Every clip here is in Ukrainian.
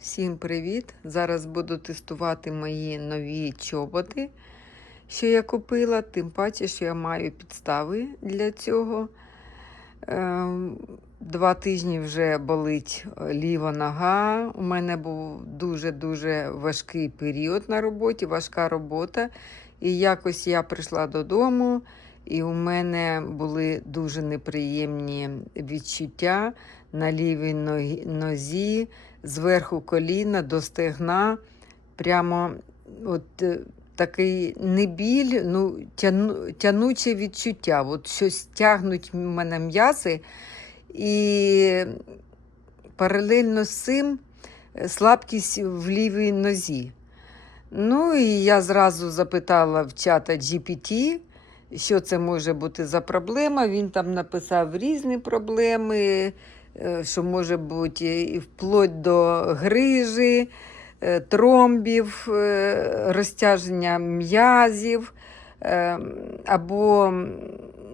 Всім привіт! Зараз буду тестувати мої нові чоботи, що я купила, тим паче, що я маю підстави для цього. Ем, Два тижні вже болить ліва нога. У мене був дуже-дуже важкий період на роботі, важка робота. І якось я прийшла додому, і у мене були дуже неприємні відчуття на лівій нозі, зверху коліна до стегна. Прямо от е, такий не біль, ну, тяну, тянуче відчуття. От щось тягнуть в мене м'язи. І паралельно з цим е, слабкість в лівій нозі. Ну і я зразу запитала в чата GPT, що це може бути за проблема. Він там написав різні проблеми, що може бути і вплоть до грижі, е, тромбів, е, розтяження м'язів е, або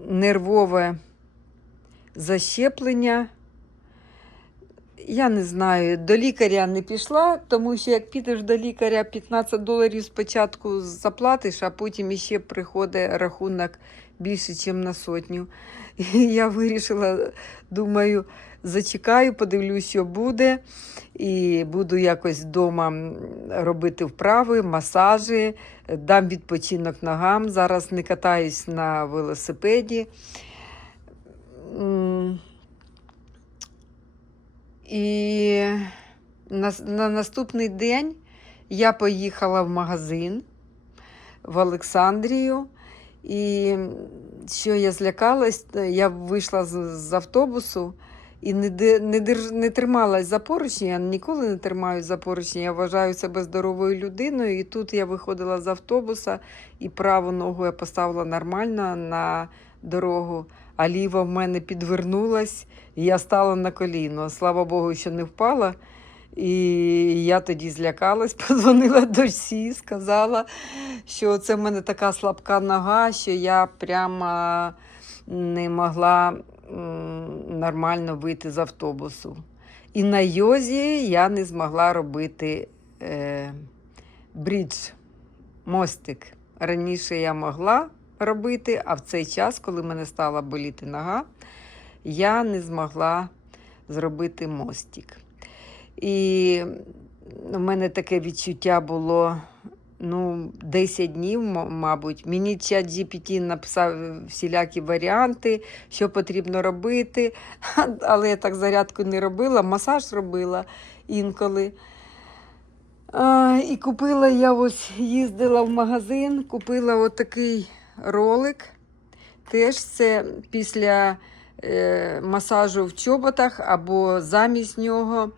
нервове защеплення. Я не знаю, до лікаря не пішла, тому що як підеш до лікаря, 15 доларів спочатку заплатиш, а потім іще приходить рахунок більше, ніж на сотню. І я вирішила, думаю, зачекаю, подивлюсь, що буде. І буду якось вдома робити вправи, масажі, дам відпочинок ногам. Зараз не катаюсь на велосипеді. І на, на наступний день я поїхала в магазин в Олександрію. І що я злякалась, я вийшла з, з автобусу і не, не, держ, не трималась за поручні. Я ніколи не тримаюсь за поручні. Я вважаю себе здоровою людиною. І тут я виходила з автобуса, і праву ногу я поставила нормально на дорогу, а ліва в мене підвернулась, і я стала на коліно. Слава Богу, що не впала. І я тоді злякалась, позвонила дочці, сказала, що це в мене така слабка нога, що я прямо не могла нормально вийти з автобусу. І на йозі я не змогла робити е, брідж, мостик. Раніше я могла робити, а в цей час, коли мене стала боліти нога, я не змогла зробити мостик. І у мене таке відчуття було ну, 10 днів, мабуть. Мені чат GPT написав всілякі варіанти, що потрібно робити. Але я так зарядку не робила, масаж робила інколи. А, і купила я ось їздила в магазин, купила отакий ролик. Теж це після е, масажу в чоботах або замість нього,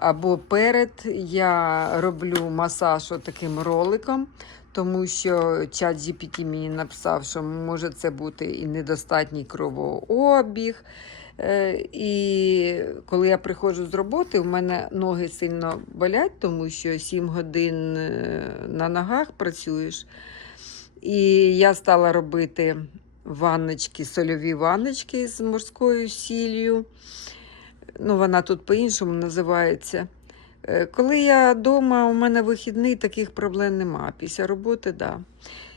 або перед я роблю масаж таким роликом, тому що чат GPT мені написав, що може це бути і недостатній кровообіг. Е, І коли я приходжу з роботи, в мене ноги сильно болять, тому що 7 годин е, на ногах працюєш. І я стала робити ванночки, сольові ванночки з морською сіллю. Ну, вона тут по-іншому називається. Е, Коли я вдома, у мене вихідний, таких проблем нема. Після роботи. Да.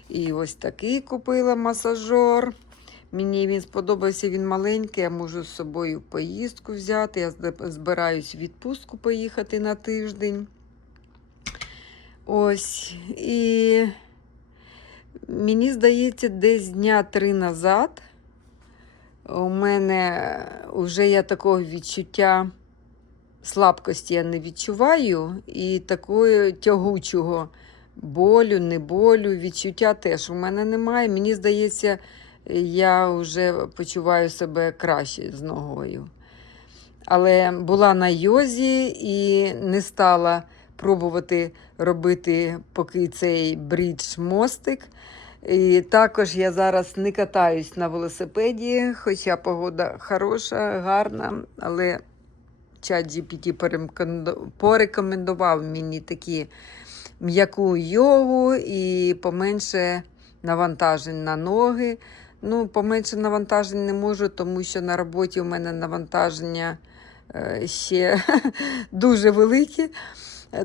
І ось такий купила масажор. Мені він сподобався, він маленький, я можу з собою поїздку взяти. Я збираюсь в відпустку поїхати на тиждень. Ось. І мені здається, десь дня три назад у мене вже я такого відчуття слабкості я не відчуваю, і такого тягучого болю, не болю, відчуття теж у мене немає. Мені здається, я вже почуваю себе краще з ногою. Але була на йозі і не стала пробувати робити поки цей брідж-мостик. І також я зараз не катаюсь на велосипеді, хоча погода хороша, гарна, але чат GPT порекомендував мені такі м'яку йогу і поменше навантажень на ноги. Ну, поменше навантажень не можу, тому що на роботі у мене навантаження е, ще дуже великі,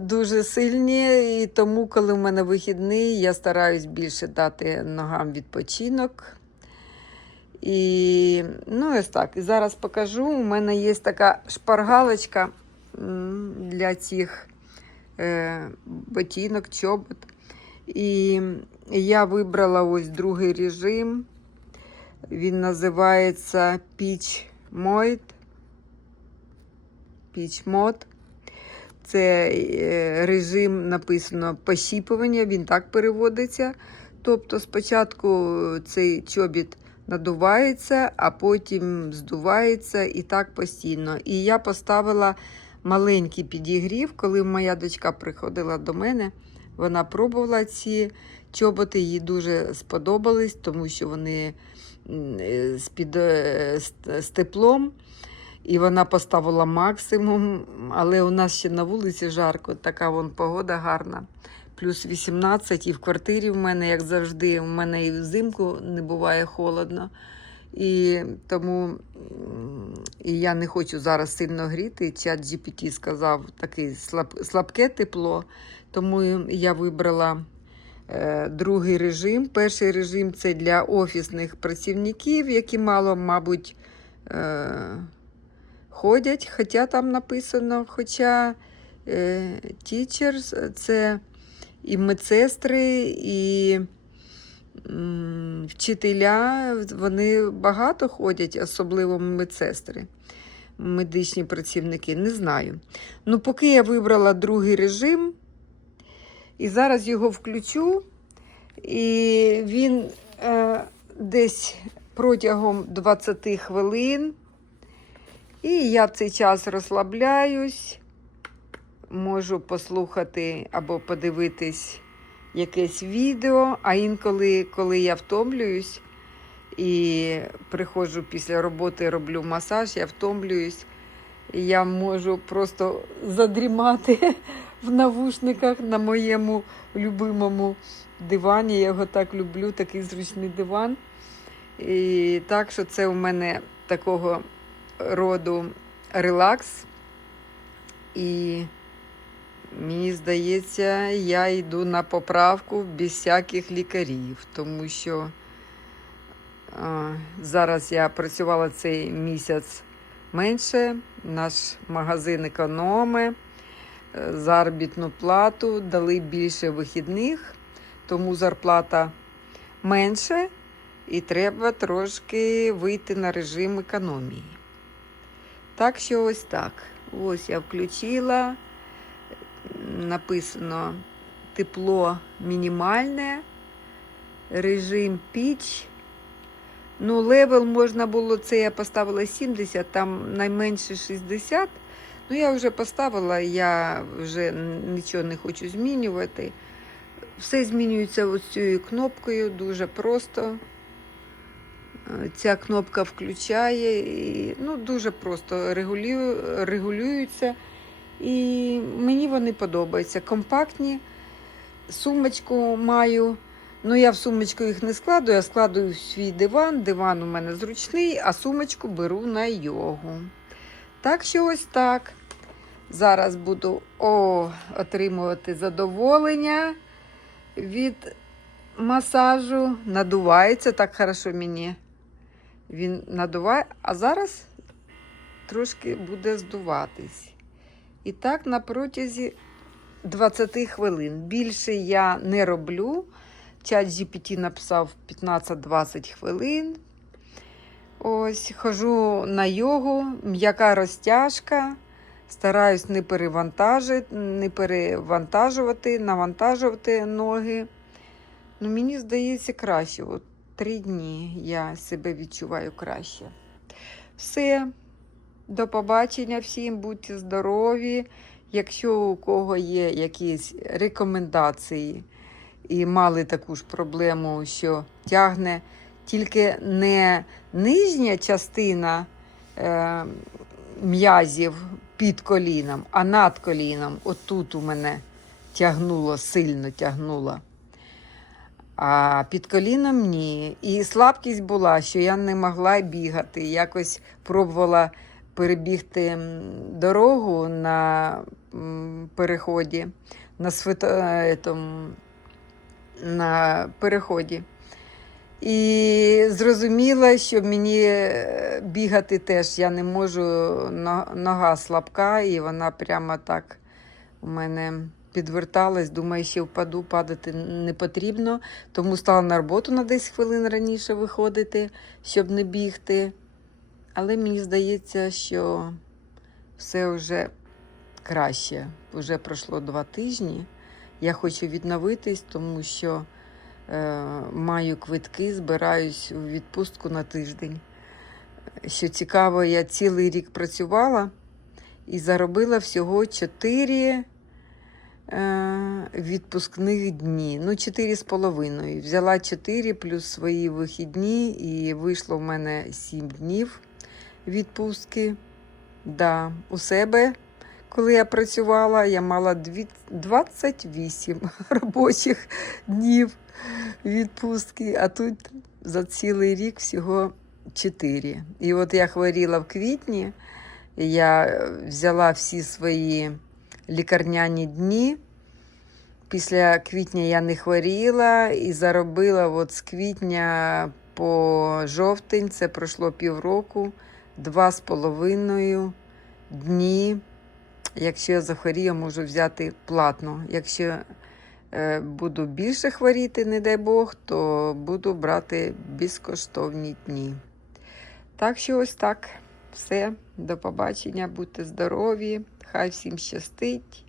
дуже сильні. І тому, коли в мене вихідний, я стараюсь більше дати ногам відпочинок. І ну, ось так. І зараз покажу. У мене є така шпаргалочка для цих е, ботинок, чобот. І я вибрала ось другий режим. Він називається Peach Mode. Peach Mode. Це е, режим написано пощіпування, він так переводиться. Тобто спочатку цей чобіт надувається, а потім здувається і так постійно. І я поставила маленький підігрів, коли моя дочка приходила до мене. Вона пробувала ці чоботи, їй дуже сподобались, тому що вони е, з, під, е, з- теплом. І вона поставила максимум, але у нас ще на вулиці жарко, така вон погода гарна. Плюс 18, і в квартирі в мене, як завжди, у мене і взимку не буває холодно. І тому і я не хочу зараз сильно гріти. Чат GPT сказав таке слаб, слабке тепло, тому я вибрала е, другий режим. Перший режим це для офісних працівників, які мало, мабуть, е, ходять, хоча там написано, хоча е, teachers це і медсестри, і вчителя, вони багато ходять, особливо медсестри, медичні працівники, не знаю. Ну, поки я вибрала другий режим, і зараз його включу, і він е, десь протягом 20 хвилин. І я в цей час розслабляюсь, можу послухати або подивитись якесь відео, а інколи, коли я втомлююсь і приходжу після роботи, роблю масаж, я втомлююсь, я можу просто задрімати в навушниках на моєму любимому дивані. Я його так люблю, такий зручний диван. І так що це у мене такого роду релакс. І мені здається, я йду на поправку без всяких лікарів, тому що а, зараз я працювала цей місяць менше, наш магазин економи, е, заробітну плату дали більше вихідних, тому зарплата менше, і треба трошки вийти на режим економії. Так що ось так. Ось я включила. Написано тепло мінімальне, режим піч. Ну, левел можна було, це я поставила 70, там найменше 60. Ну, я вже поставила, я вже нічого не хочу змінювати. Все змінюється ось цією кнопкою, дуже просто. Ця кнопка включає, і, ну, дуже просто регулюю, регулюються. І мені вони подобаються. Компактні. Сумочку маю. Ну, я в сумочку їх не складую, я складую в свій диван. Диван у мене зручний, а сумочку беру на йогу. Так що ось так. Зараз буду о, отримувати задоволення від масажу. Надувається так хорошо мені. Він надуває, а зараз трошки буде здуватись. І так на протязі 20 хвилин. Більше я не роблю. Чат GPT написав 15-20 хвилин. Ось, хожу на йогу, м'яка розтяжка. Стараюсь не перевантажити, не перевантажувати, навантажувати ноги. Ну, мені здається, краще. От три дні я себе відчуваю краще. Все. До побачення всім, будьте здорові. Якщо у кого є якісь рекомендації і мали таку ж проблему, що тягне тільки не нижня частина е, м'язів під коліном, а над коліном. Отут у мене тягнуло, сильно тягнуло. А під коліном ні. І слабкість була, що я не могла бігати. Якось пробувала перебігти дорогу на переході, на, свито, е, на переході. І зрозуміла, що мені е, бігати теж я не можу, нога слабка, і вона прямо так у мене підверталась. Думаю, ще впаду, падати не потрібно. Тому стала на роботу на 10 хвилин раніше виходити, щоб не бігти. Але мені здається, що все вже краще. Вже пройшло два тижні. Я хочу відновитись, тому що е, маю квитки, збираюсь у відпустку на тиждень. Що цікаво, я цілий рік працювала і заробила всього 4 е, відпускних дні. Ну, 4 з половиною. Взяла 4 плюс свої вихідні, і вийшло в мене 7 днів відпустки. Да, у себе, коли я працювала, я мала 28 робочих днів відпустки, а тут за цілий рік всього 4. І от я хворіла в квітні, я е, взяла всі свої лікарняні дні. Після квітня я не хворіла і заробила от з квітня по жовтень, це пройшло півроку, два з половиною дні. Якщо я захворію, можу взяти платно. Якщо е, буду більше хворіти, не дай Бог, то буду брати безкоштовні дні. Так що ось так. Все. До побачення, будьте здорові, хай всім щастить.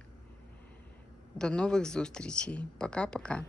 До нових зустрічей. Пока-пока.